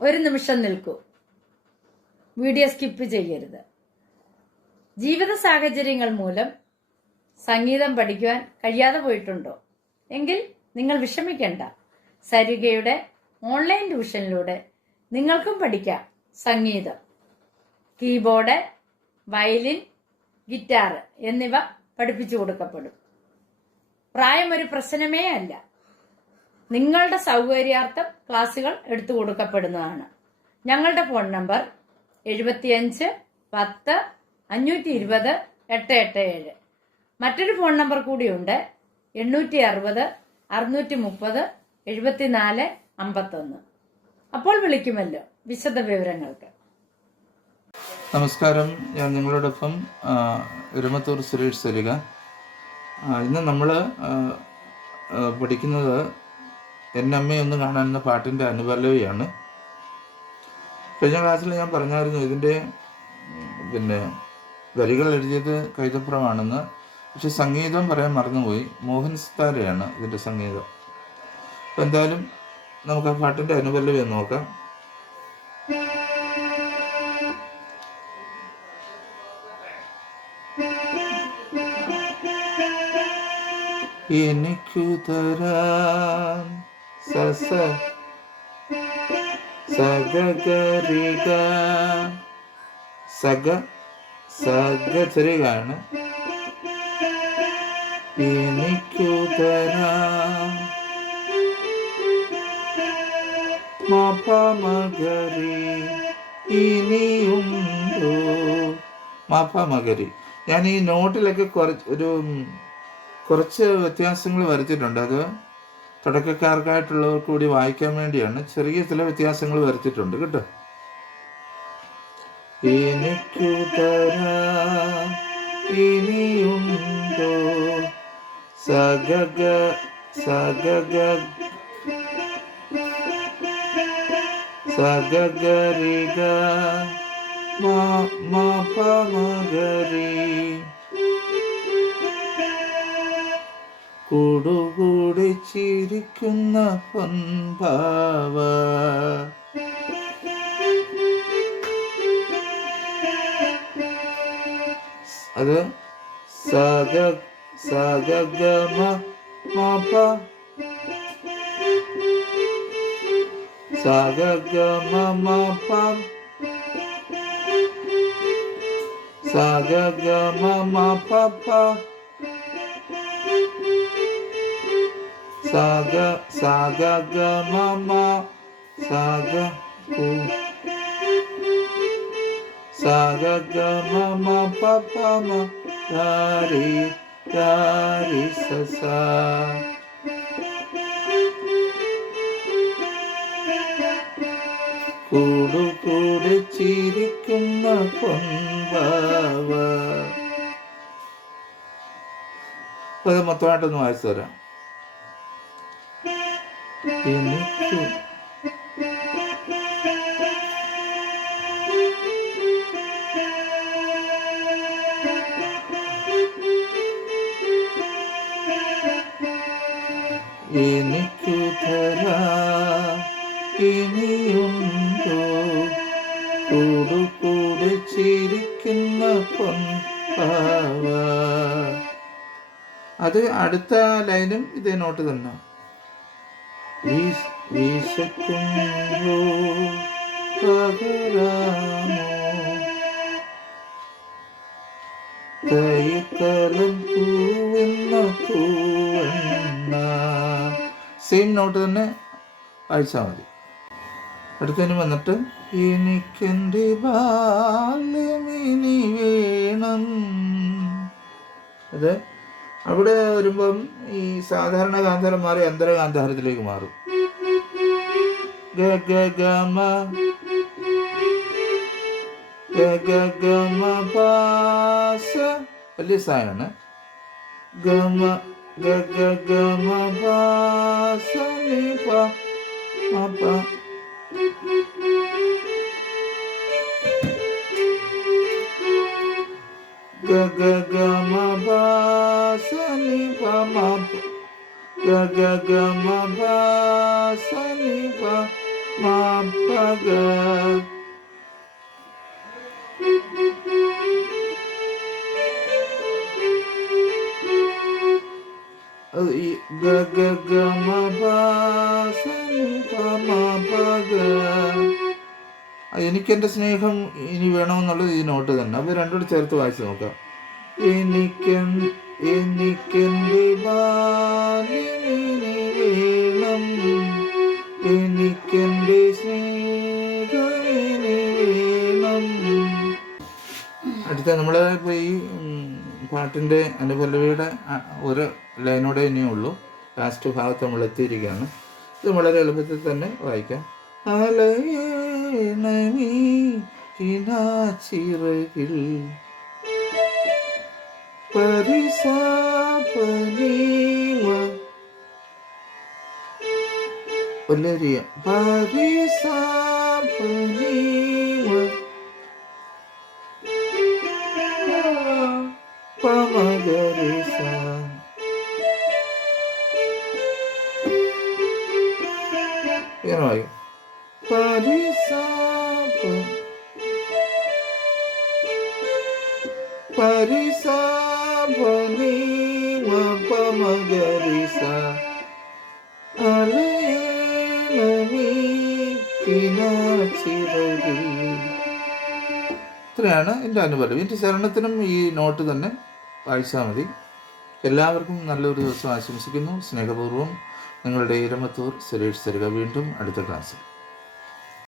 ഒരു നിമിഷം നിൽക്കൂ. വീഡിയോ സ്കിപ്പ് ചെയ്യരുത്. ജീവിത സാഹചര്യങ്ങൾ മൂലം സംഗീതം പഠിക്കുവാൻ കഴിയാതെ പോയിട്ടുണ്ടോ? എങ്കിൽ നിങ്ങൾ വിഷമിക്കേണ്ട. സരിഗയുടെ ഓൺലൈൻ ട്യൂഷനിലൂടെ നിങ്ങൾക്കും പഠിക്കാം സംഗീതം. കീബോർഡ്, വയലിൻ, ഗിറ്റാർ എന്നിവ പഠിപ്പിച്ചു കൊടുക്കപ്പെടും. പ്രായം ഒരു പ്രശ്നമേ അല്ല. നിങ്ങളുടെ സൗകര്യാർത്ഥം ക്ലാസുകൾ എടുത്തു കൊടുക്കപ്പെടുന്നതാണ്. ഞങ്ങളുടെ ഫോൺ നമ്പർ 75 10 520 887. മറ്റൊരു ഫോൺ നമ്പർ കൂടിയുണ്ട്, 860 630 74 51. അപ്പോൾ വിളിക്കുമല്ലോ വിശദ വിവരങ്ങൾക്ക്. നമസ്കാരം, ഞാൻ നിങ്ങളോടൊപ്പം എരുമത്തൂർ സുരേഷ് സരിക. ഇന്ന് നമ്മൾ പഠിക്കുന്നത് എന്നമ്മയെ ഒന്ന് കാണാൻ എന്ന പാട്ടിൻ്റെ അനുപല്ലവിയാണ്. കഴിഞ്ഞ ക്ലാസ്സിൽ ഞാൻ പറഞ്ഞായിരുന്നു ഇതിൻ്റെ വരികൾ എഴുതിയത് കൈതപ്രമാണെന്ന്. പക്ഷെ സംഗീതം പറയാൻ മറന്നുപോയി. മോഹൻ സിത്താരയാണ് ഇതിൻ്റെ സംഗീതം. അപ്പം എന്തായാലും നമുക്ക് ആ പാട്ടിൻ്റെ അനുപല്ലവി ഒന്ന് നോക്കാം. എനിക്കു തരാൻ സസ സഗരിക സഗരികാണ്. എനിക്കു തരാൻ മപമഗരി ഇനിയുണ്ടോ. മപമഗരി ഞാൻ ഈ നോട്ടിലൊക്കെ കുറച്ച് വ്യത്യാസങ്ങൾ വരുത്തിയിട്ടുണ്ട്. അത് തുടക്കക്കാർക്കായിട്ടുള്ളവർക്ക് കൂടി വായിക്കാൻ വേണ്ടിയാണ്. ചെറിയ ചില വ്യത്യാസങ്ങൾ വരുത്തിയിട്ടുണ്ട് കേട്ടോ. എനിക്കു തരാൻ ഇനിയുണ്ടോ സഗഗ സഗഗ സഗരിക മപമഗരി കൂടുകൂടി ചിരിക്കുന്ന പൊൻപാവ. അത് സഗഗമ മപ സഗഗമ മപ സഗഗമ മപ സഗഗമ സഗഗമ പപമ ഗരി ഗരി സസ. കൂടുകൂടി ചിരിക്കുന്ന പൊൻപാവ. അത് മൊത്തമായിട്ടൊന്ന് വായിച്ചു തരാം. എനിക്കു എനിക്കു തരാൻ ഇനിയുണ്ടോ കൂടുകൂടി ചിരിക്കുന്ന പൊൻപാവ. അത് അടുത്ത ലൈനും ഇതേ നോട്ട് തന്നെ. വീശക്കുമ്പോ പകരാമോ കൈക്കലം പൂവെന്ന പൂവെണ്ണ. സെയിം നോട്ട് തന്നെ വായിച്ചാൽ മതി. അടുത്തതിന് വന്നിട്ട് എനിക്കെൻ്റെ ബാല്യമിനി വേണം. അത് അവിടെ വരുമ്പം ഈ സാധാരണ ഗാന്ധാരം മാറി അന്തര ഗാന്ധാരത്തിലേക്ക് മാറും. ഗഗമ ഗഗമ പാസ വലിയ സായാണ്. ഗമ ഗഗമ പാസ നിപ മപ. ഗഗമ പാസ നിപ മപ ഗഗമ പാസ നിപ മാ പഗ. അത് ഈ ഗ ഗ ഗ മ പ സ നി പ മ പ ഗ. എനിക്കെൻ്റെ സ്നേഹം ഇനി വേണമെന്നുള്ളത് ഈ നോട്ട് തന്നെ. അപ്പോൾ രണ്ടോട് ചേർത്ത് വായിച്ച് നോക്കാം. എനിക്കെൻ്റെ ബാല്യമിനി വേണം, എനിക്കെൻ്റെ സ്നേഹമിനി വേണം. അടുത്ത നമ്മൾ ഇപ്പോൾ ഈ പാട്ടിൻ്റെ അനുപല്ലവിയുടെ ഒരു ലൈനോടെ ഇനിയേ ഉള്ളൂ. ലാസ്റ്റ് ഭാഗത്ത് നമ്മൾ എത്തിയിരിക്കുകയാണ്. ഇത് വളരെ എളുപ്പത്തിൽ തന്നെ വായിക്കാം. അലയേണമീ ചിറകിൽ പരിസാപനീവ വല്ലരിയ പരിസാപനീവ പമഗരിസ. ഇങ്ങനെ വായിക്കും. പരിസാപനീവ പമഗരിസ അലയേണമീ ചിറകിൽ. ഇത്രയാണ് എൻ്റെ അനുഭവം. എൻ്റെ ശരണത്തിനും ഈ നോട്ട് തന്നെ വായിച്ചാൽ മതി. എല്ലാവർക്കും നല്ലൊരു ദിവസം ആശംസിക്കുന്നു. സ്നേഹപൂർവ്വം നിങ്ങളുടെ ഇരമത്തൂർ സുരേഷ് സരിക. വീണ്ടും അടുത്ത ക്ലാസ്സിൽ.